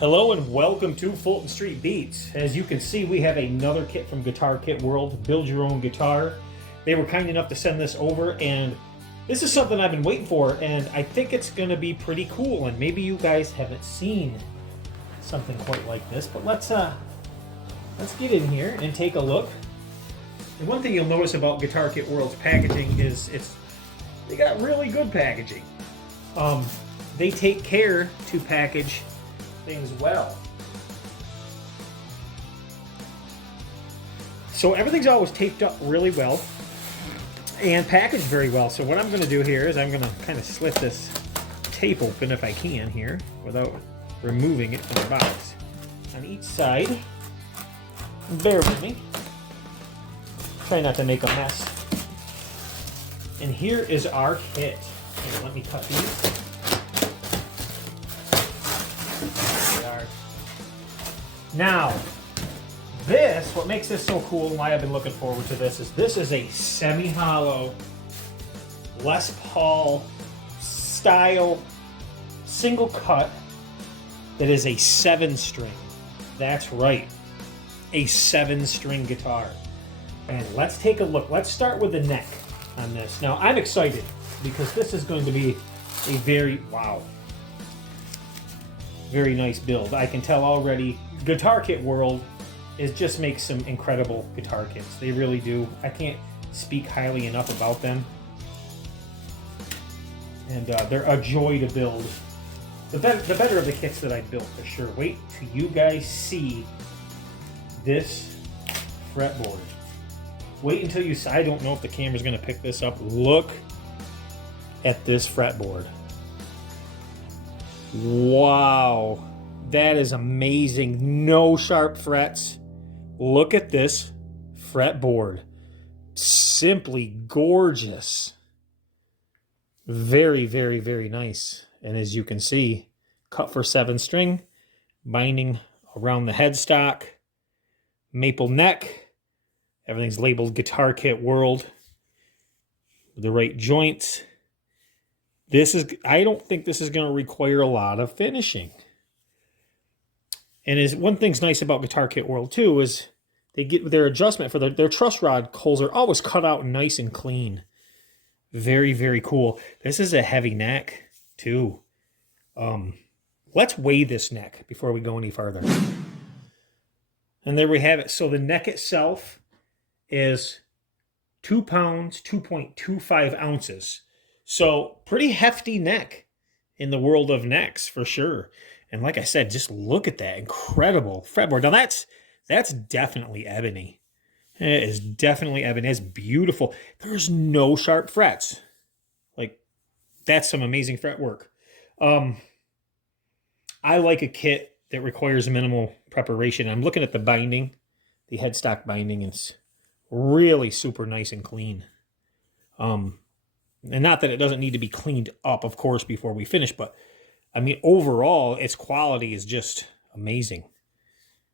Hello and welcome to Fulton Street Beats. As you can see, we have another kit from Guitar Kit World, Build Your Own Guitar. They were kind enough to send this over, and this is something I've been waiting for, and I think it's going to be pretty cool, and maybe you guys haven't seen something quite like this, but let's get in here and take a look. And one thing you'll notice about Guitar Kit World's packaging is they got really good packaging. They take care to package things well. So everything's always taped up really well and packaged very well. So what I'm going to do here is I'm going to kind of slit this tape open if I can here without removing it from the box. On each side, bear with me. Try not to make a mess. And here is our kit. Here, let me cut these. Now, what makes this so cool and why I've been looking forward to this is a semi-hollow Les Paul style single cut that is a 7-string. That's right, a 7-string guitar. And let's take a look. Let's start with the neck on this. Now, I'm excited because this is going to be a very nice build. I can tell already Guitar Kit World just makes some incredible guitar kits. They really do. I can't speak highly enough about them. And they're a joy to build. The better of the kits that I built, for sure. Wait till you guys see this fretboard. Wait until you see. I don't know if the camera's going to pick this up. Look at this fretboard. Wow, that is amazing. No sharp frets. Look at this fretboard. Simply gorgeous. Very, very, very nice. And as you can see, cut for 7-string, binding around the headstock, maple neck. Everything's labeled Guitar Kit World. The right joints. I don't think this is going to require a lot of finishing. And one thing's nice about Guitar Kit World too is they get their adjustment for their truss rod holes are always cut out nice and clean. Very, very cool. This is a heavy neck too. Let's weigh this neck before we go any farther. And there we have it. So the neck itself is 2 pounds, 2.25 ounces. So pretty hefty neck in the world of necks for sure. And like I said, just look at that incredible fretboard. Now that's definitely ebony. It is definitely ebony. It's beautiful. There's no sharp frets. Like, that's some amazing fretwork. I like a kit that requires minimal preparation. I'm looking at the binding, the headstock binding. It's really super nice and clean. And not that it doesn't need to be cleaned up, of course, before we finish, but I mean, overall, its quality is just amazing.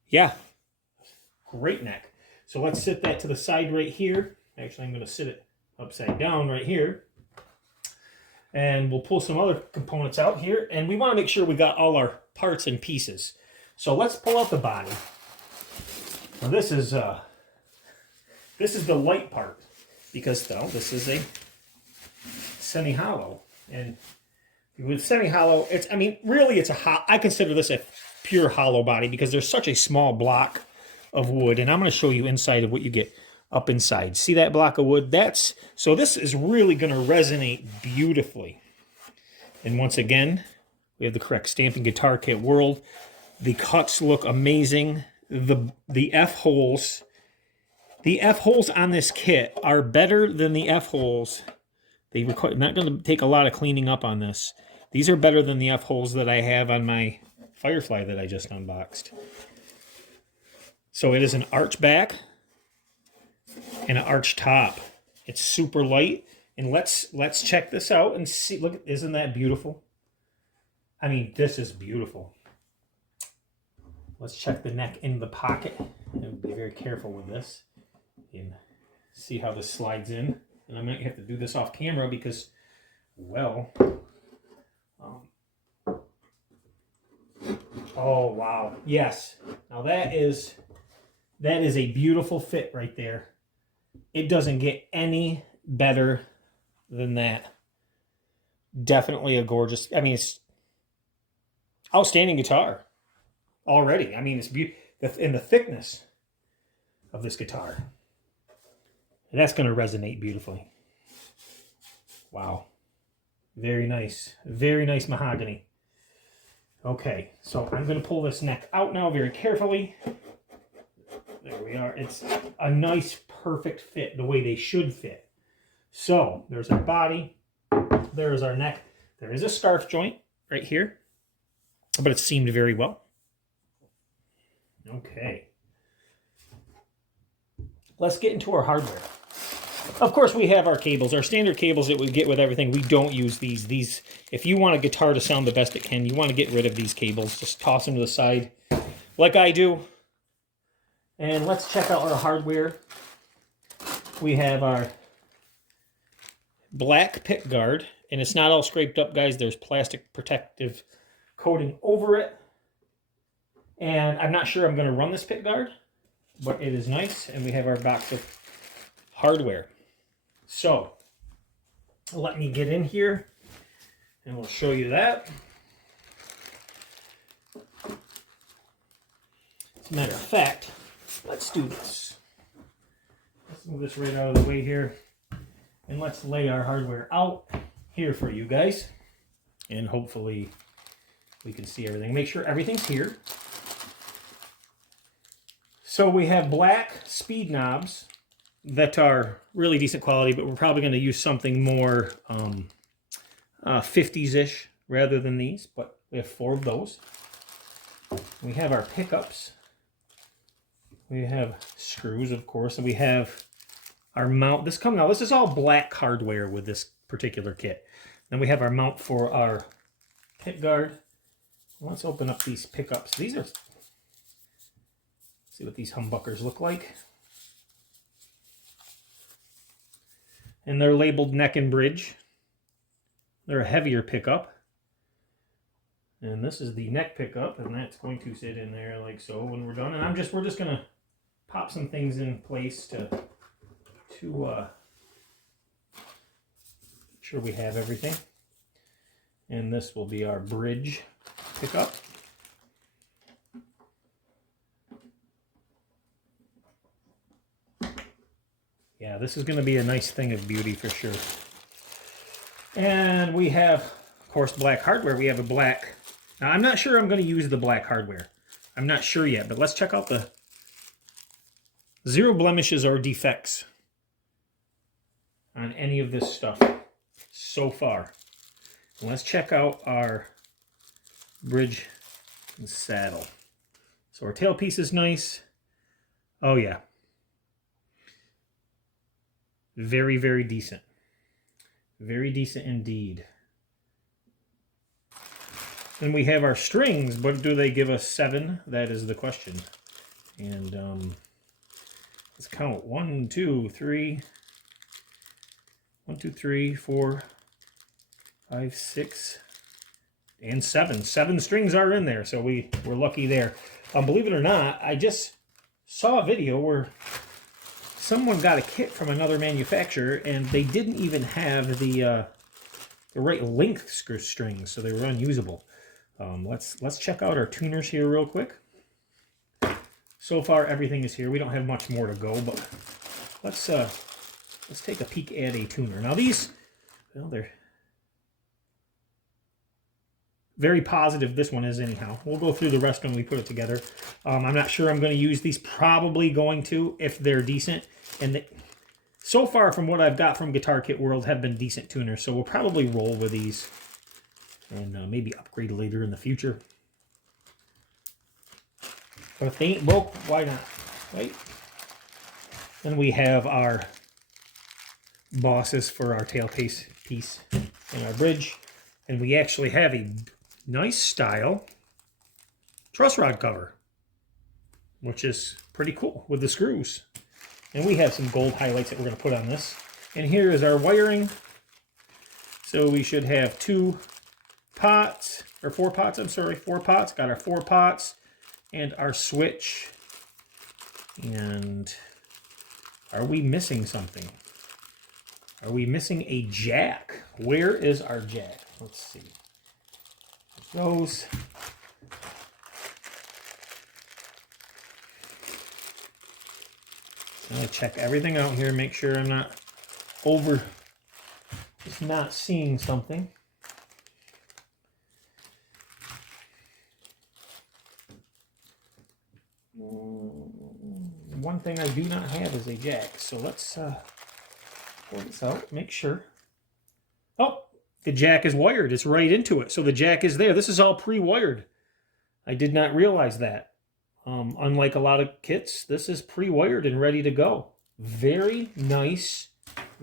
Yeah, great neck. So let's sit that to the side right here. Actually, I'm going to sit it upside down right here. And we'll pull some other components out here. And we want to make sure we got all our parts and pieces. So let's pull out the body. Now this is the light part because, though, this is a semi-hollow, and with semi-hollow, I consider this a pure hollow body because there's such a small block of wood, and I'm going to show you inside of what you get up inside. See that block of wood? So this is really going to resonate beautifully. And once again, we have the correct stamping, Guitar Kit World. The cuts look amazing. The F-holes, on this kit are better than the F-holes. They're not going to take a lot of cleaning up on this. These are better than the F-holes that I have on my Firefly that I just unboxed. So it is an arch back and an arch top. It's super light. And let's check this out and see. Look, isn't that beautiful? I mean, this is beautiful. Let's check the neck in the pocket. And be very careful with this. And see how this slides in. And I might have to do this off camera because, well, Oh, wow. Yes. Now that is a beautiful fit right there. It doesn't get any better than that. Definitely a gorgeous, I mean, it's outstanding guitar already. I mean, it's in the thickness of this guitar. And that's going to resonate beautifully. Wow. Very nice. Very nice mahogany. Okay, so I'm going to pull this neck out now very carefully. There we are. It's a nice, perfect fit, the way they should fit. So, there's our body. There is our neck. There is a scarf joint right here, but it's seamed very well. Okay. Let's get into our hardware. Of course, we have our cables, our standard cables that we get with everything. We don't use these. These, if you want a guitar to sound the best it can, you want to get rid of these cables. Just toss them to the side, like I do. And let's check out our hardware. We have our black pick guard, and it's not all scraped up, guys. There's plastic protective coating over it. And I'm not sure I'm going to run this pick guard, but it is nice. And we have our box of hardware. So, let me get in here, and we'll show you that. As a matter of fact, let's do this. Let's move this right out of the way here, and let's lay our hardware out here for you guys. And hopefully we can see everything. Make sure everything's here. So we have black speed knobs that are really decent quality, but we're probably going to use something more 50s-ish rather than these, but we have 4 of those. We have our pickups. We have screws, of course, and we have our mount. This is all black hardware with this particular kit. Then we have our mount for our pick guard. Let's open up these pickups. These are, see what these humbuckers look like. And they're labeled neck and bridge. They're a heavier pickup. And this is the neck pickup, and that's going to sit in there like so when we're done. And we're just gonna pop some things in place to make sure we have everything. And this will be our bridge pickup. Yeah, this is going to be a nice thing of beauty for sure. And we have, of course, black hardware. We have a black. Now, I'm not sure I'm going to use the black hardware. I'm not sure yet, but let's check out the 0 blemishes or defects on any of this stuff so far. And let's check out our bridge and saddle. So our tailpiece is nice. Oh, yeah. Very, very decent. Very decent indeed. And we have our strings, but do they give us 7? That is the question. And let's count. 1, 2, 3. 1, 2, 3, 4, 5, 6, and 7. 7 strings are in there, so we're lucky there. Believe it or not, I just saw a video where someone got a kit from another manufacturer, and they didn't even have the right length strings, so they were unusable. Let's check out our tuners here real quick. So far, everything is here. We don't have much more to go, but let's take a peek at a tuner. Now these, well, they're very positive. This one is anyhow. We'll go through the rest when we put it together. I'm not sure I'm going to use these. Probably going to if they're decent. And so far from what I've got from Guitar Kit World have been decent tuners. So we'll probably roll with these and maybe upgrade later in the future. But if they ain't broke, why not? Right? Then we have our bosses for our tailpiece and our bridge. And we actually have a nice style truss rod cover, which is pretty cool with the screws. And we have some gold highlights that we're going to put on this. And here is our wiring. So we should have 2 pots, or 4 pots, I'm sorry, 4 pots. Got our 4 pots and our switch. And are we missing something? Are we missing a jack? Where is our jack? Let's see. Those. I'm going to check everything out here, make sure I'm not just not seeing something. One thing I do not have is a jack, so let's pull this out, make sure. Oh, the jack is wired. It's right into it, so the jack is there. This is all pre-wired. I did not realize that. Unlike a lot of kits, this is pre-wired and ready to go. Very nice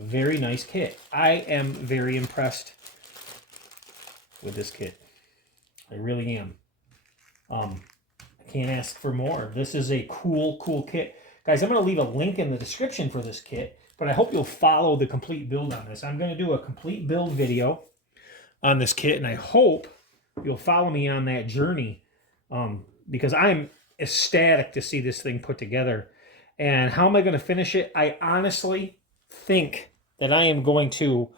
kit. I am very impressed with this kit. I really am. I can't ask for more. This is a cool kit. Guys, I'm going to leave a link in the description for this kit, but I hope you'll follow the complete build on this. I'm going to do a complete build video on this kit, and I hope you'll follow me on that journey, because I'm ecstatic to see this thing put together. And how am I going to finish it? I honestly think that I am going to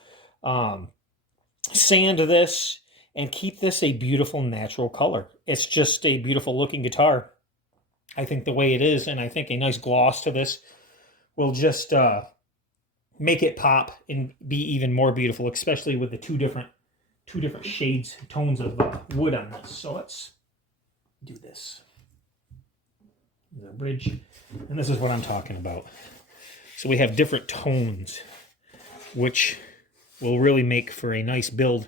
sand this and keep this a beautiful natural color. It's just a beautiful looking guitar, I think, the way it is, and I think a nice gloss to this will just make it pop and be even more beautiful, especially with the two different shades, tones of wood on this. So let's do this. The bridge, and this is what I'm talking about. So we have different tones, which will really make for a nice build.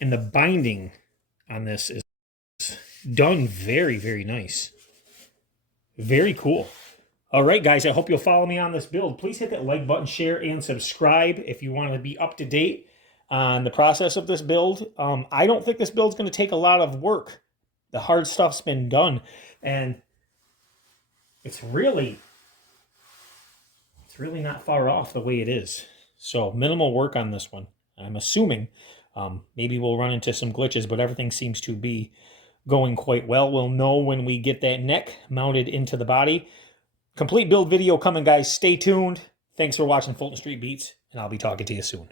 And the binding on this is done very nice. Very cool. All right, guys, I hope you'll follow me on this build. Please hit that like button, share, and subscribe if you want to be up to date on the process of this build. I don't think this build's going to take a lot of work. The hard stuff's been done, and it's really not far off the way it is. So minimal work on this one. I'm assuming maybe we'll run into some glitches, but everything seems to be going quite well. We'll know when we get that neck mounted into the body. Complete build video coming, guys. Stay tuned. Thanks for watching Fulton Street Beats, and I'll be talking to you soon.